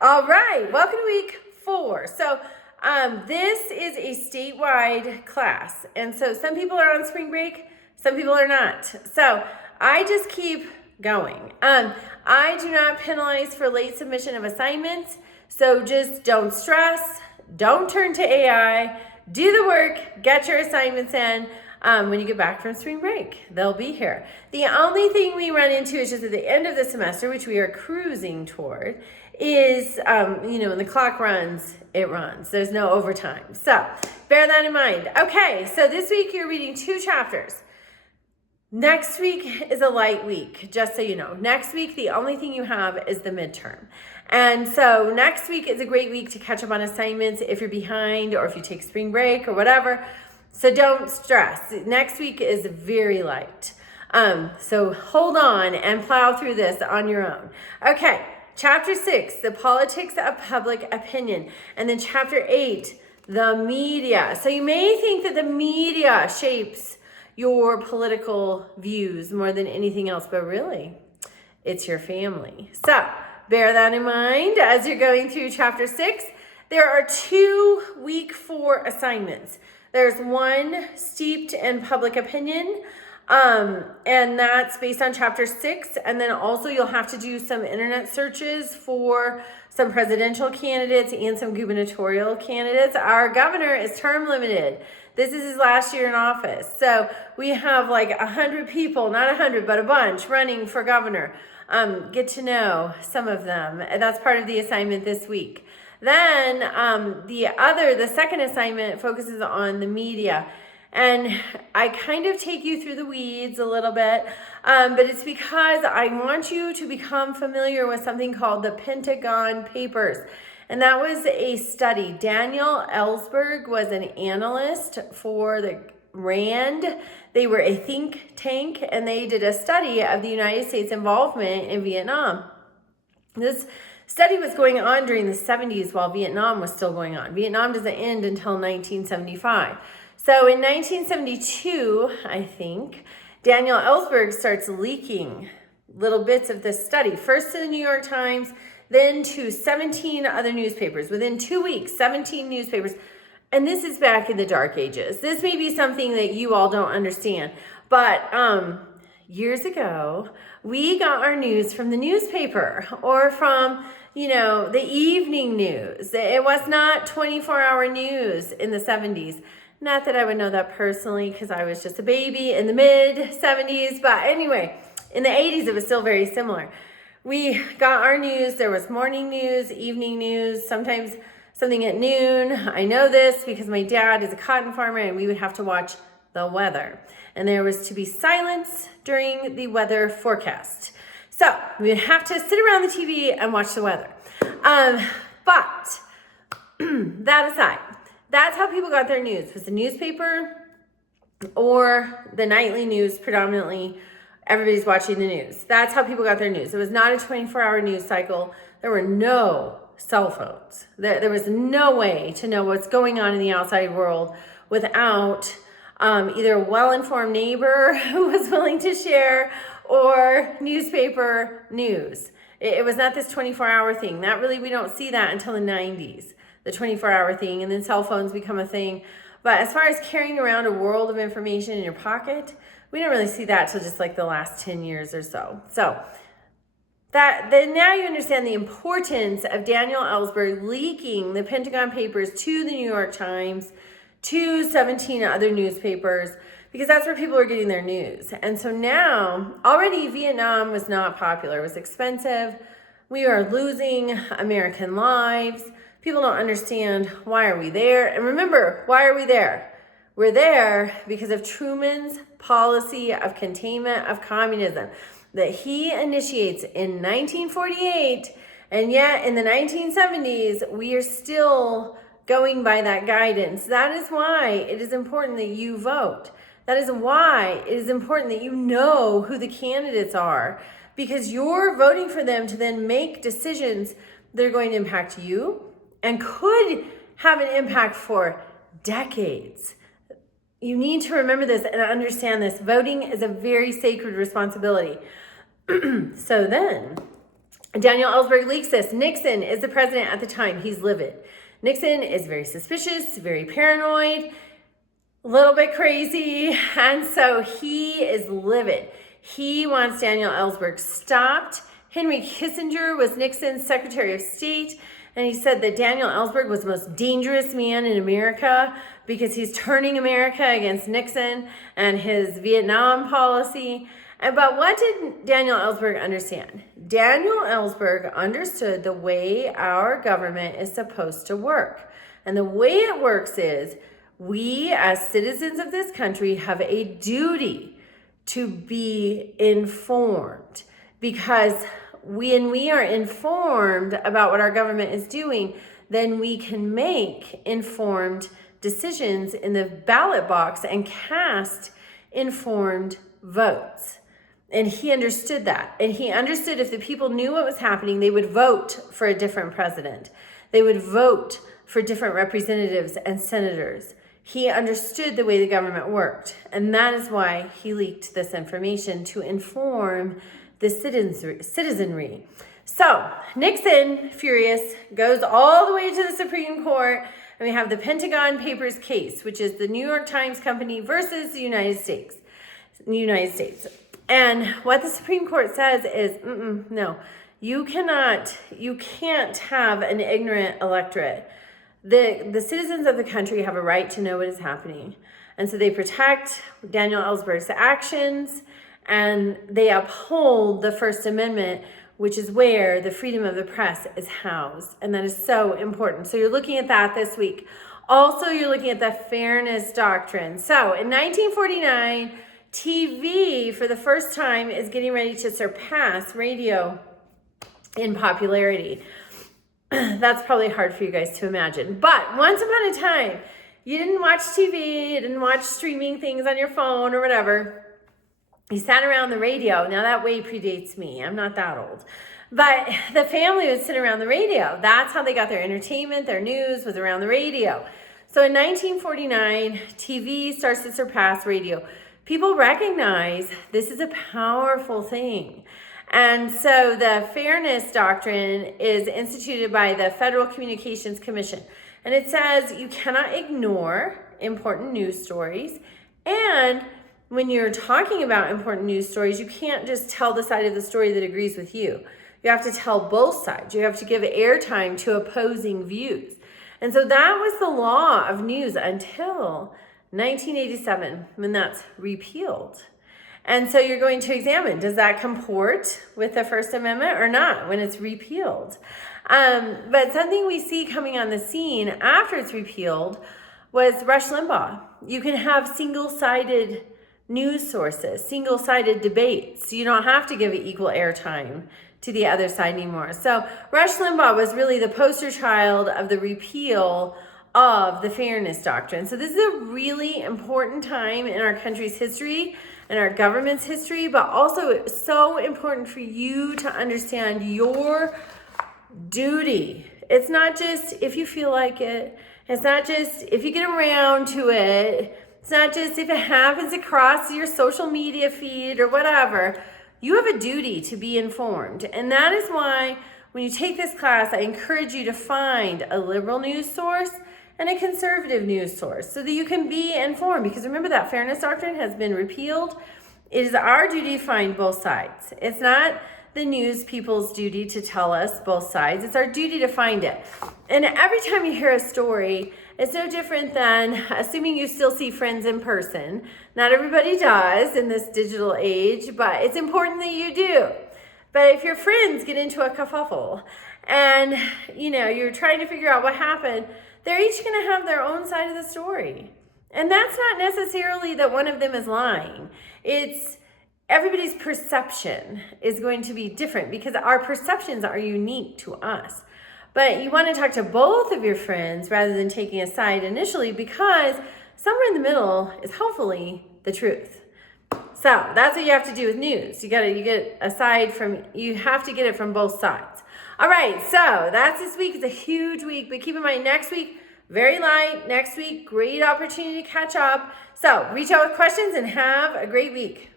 All right, welcome to week 4. So this is a statewide class. And so some people are on spring break, some people are not. So I just keep going. I do not penalize for late submission of assignments. So just don't stress, don't turn to AI, do the work, get your assignments in. When you get back from spring break, they'll be here. The only thing we run into is just at the end of the semester, which we are cruising toward, is, when the clock runs, it runs. There's no overtime. So bear that in mind. Okay, so this week you're reading 2 chapters. Next week is a light week, just so you know. Next week, the only thing you have is the midterm. And so next week is a great week to catch up on assignments if you're behind or if you take spring break or whatever. So don't stress. Next week is very light. So hold on and plow through this on your own. Okay, chapter 6, the politics of public opinion. And then chapter 8, the media. So you may think that the media shapes your political views more than anything else, but really, it's your family. So bear that in mind as you're going through chapter 6. There are 2 week 4 assignments. There's one steeped in public opinion, and that's based on chapter 6. And then also you'll have to do some internet searches for some presidential candidates and some gubernatorial candidates. Our governor is term limited. This is his last year in office. So we have like 100 people, not 100, but a bunch running for governor. Get to know some of them. And that's part of the assignment this week. Then the second assignment focuses on the media. And I kind of take you through the weeds a little bit, but it's because I want you to become familiar with something called the Pentagon Papers. And that was a study. Daniel Ellsberg was an analyst for the RAND. They were a think tank, and they did a study of the United States involvement in Vietnam. This study was going on during the 70s while Vietnam was still going on. Vietnam doesn't end until 1975. So in 1972, I think, Daniel Ellsberg starts leaking little bits of this study, first to the New York Times, then to 17 other newspapers. Within 2 weeks, 17 newspapers. And this is back in the dark ages. This may be something that you all don't understand, but years ago, we got our news from the newspaper or from, the evening news. It was not 24-hour news in the 70s. Not that I would know that personally because I was just a baby in the mid-70s, but anyway, in the 80s, it was still very similar. We got our news. There was morning news, evening news, sometimes something at noon. I know this because my dad is a cotton farmer and we would have to watch the weather. And there was to be silence during the weather forecast. So we would have to sit around the TV and watch the weather. But that aside, that's how people got their news. Was the newspaper or the nightly news predominantly. Everybody's watching the news. That's how people got their news. It was not a 24-hour news cycle. There were no cell phones. There was no way to know what's going on in the outside world without either a well-informed neighbor who was willing to share or newspaper news. It was not this 24-hour thing. We don't see that until the 90s, the 24-hour thing, and then cell phones become a thing. But as far as carrying around a world of information in your pocket, we don't really see that till just like the last 10 years or so. So then now you understand the importance of Daniel Ellsberg leaking the Pentagon Papers to the New York Times, to 17 other newspapers, because that's where people are getting their news. And so now, already Vietnam was not popular. It was expensive. We are losing American lives. People don't understand, why are we there? And remember, why are we there? We're there because of Truman's policy of containment of communism that he initiates in 1948, and yet in the 1970s, we are still going by that guidance. That is why it is important that you vote. That is why it is important that you know who the candidates are, because you're voting for them to then make decisions that are going to impact you and could have an impact for decades. You need to remember this and understand this. Voting is a very sacred responsibility. So then, Daniel Ellsberg leaks this. Nixon is the president at the time. He's livid. Nixon is very suspicious, very paranoid, a little bit crazy, and so he is livid. He wants Daniel Ellsberg stopped. Henry Kissinger was Nixon's Secretary of State, and he said that Daniel Ellsberg was the most dangerous man in America because he's turning America against Nixon and his Vietnam policy. But what did Daniel Ellsberg understand? Daniel Ellsberg understood the way our government is supposed to work. And the way it works is we, as citizens of this country, have a duty to be informed, because when we are informed about what our government is doing, then we can make informed decisions in the ballot box and cast informed votes. And he understood that. And he understood if the people knew what was happening, they would vote for a different president. They would vote for different representatives and senators. He understood the way the government worked. And that is why he leaked this information, to inform the citizenry. So Nixon, furious, goes all the way to the Supreme Court. And we have the Pentagon Papers case, which is the New York Times Company versus the United States. And what the Supreme Court says is, no, you can't have an ignorant electorate. The citizens of the country have a right to know what is happening. And so they protect Daniel Ellsberg's actions, and they uphold the First Amendment, which is where the freedom of the press is housed. And that is so important. So you're looking at that this week. Also, you're looking at the fairness doctrine. So in 1949, TV, for the first time, is getting ready to surpass radio in popularity. That's probably hard for you guys to imagine. But once upon a time, you didn't watch TV, you didn't watch streaming things on your phone or whatever. You sat around the radio. Now, that way predates me. I'm not that old. But the family would sit around the radio. That's how they got their entertainment, their news was around the radio. So in 1949, TV starts to surpass radio. People recognize this is a powerful thing. And so the fairness doctrine is instituted by the Federal Communications Commission. And it says you cannot ignore important news stories. And when you're talking about important news stories, you can't just tell the side of the story that agrees with you. You have to tell both sides. You have to give airtime to opposing views. And so that was the law of news until 1987, when that's repealed. And so you're going to examine, does that comport with the First Amendment or not when it's repealed? But something we see coming on the scene after it's repealed was Rush Limbaugh. You can have single-sided news sources, single-sided debates. You don't have to give it equal airtime to the other side anymore. So Rush Limbaugh was really the poster child of the repeal of the fairness doctrine. So this is a really important time in our country's history and our government's history, but also so important for you to understand your duty. It's not just if you feel like it. It's not just if you get around to it. It's not just if it happens across your social media feed or whatever. You have a duty to be informed. And that is why when you take this class, I encourage you to find a liberal news source and a conservative news source so that you can be informed. Because remember, that fairness doctrine has been repealed. It is our duty to find both sides. It's not the news people's duty to tell us both sides. It's our duty to find it. And every time you hear a story, it's no different than assuming you still see friends in person. Not everybody does in this digital age, but it's important that you do. But if your friends get into a kerfuffle and you're trying to figure out what happened, they're each going to have their own side of the story. And that's not necessarily that one of them is lying. It's everybody's perception is going to be different because our perceptions are unique to us. But you want to talk to both of your friends rather than taking a side initially, because somewhere in the middle is hopefully the truth. So that's what you have to do with news. You have to get it from both sides. All right, so that's this week. It's a huge week, but keep in mind next week, very light. Next week, great opportunity to catch up. So reach out with questions and have a great week.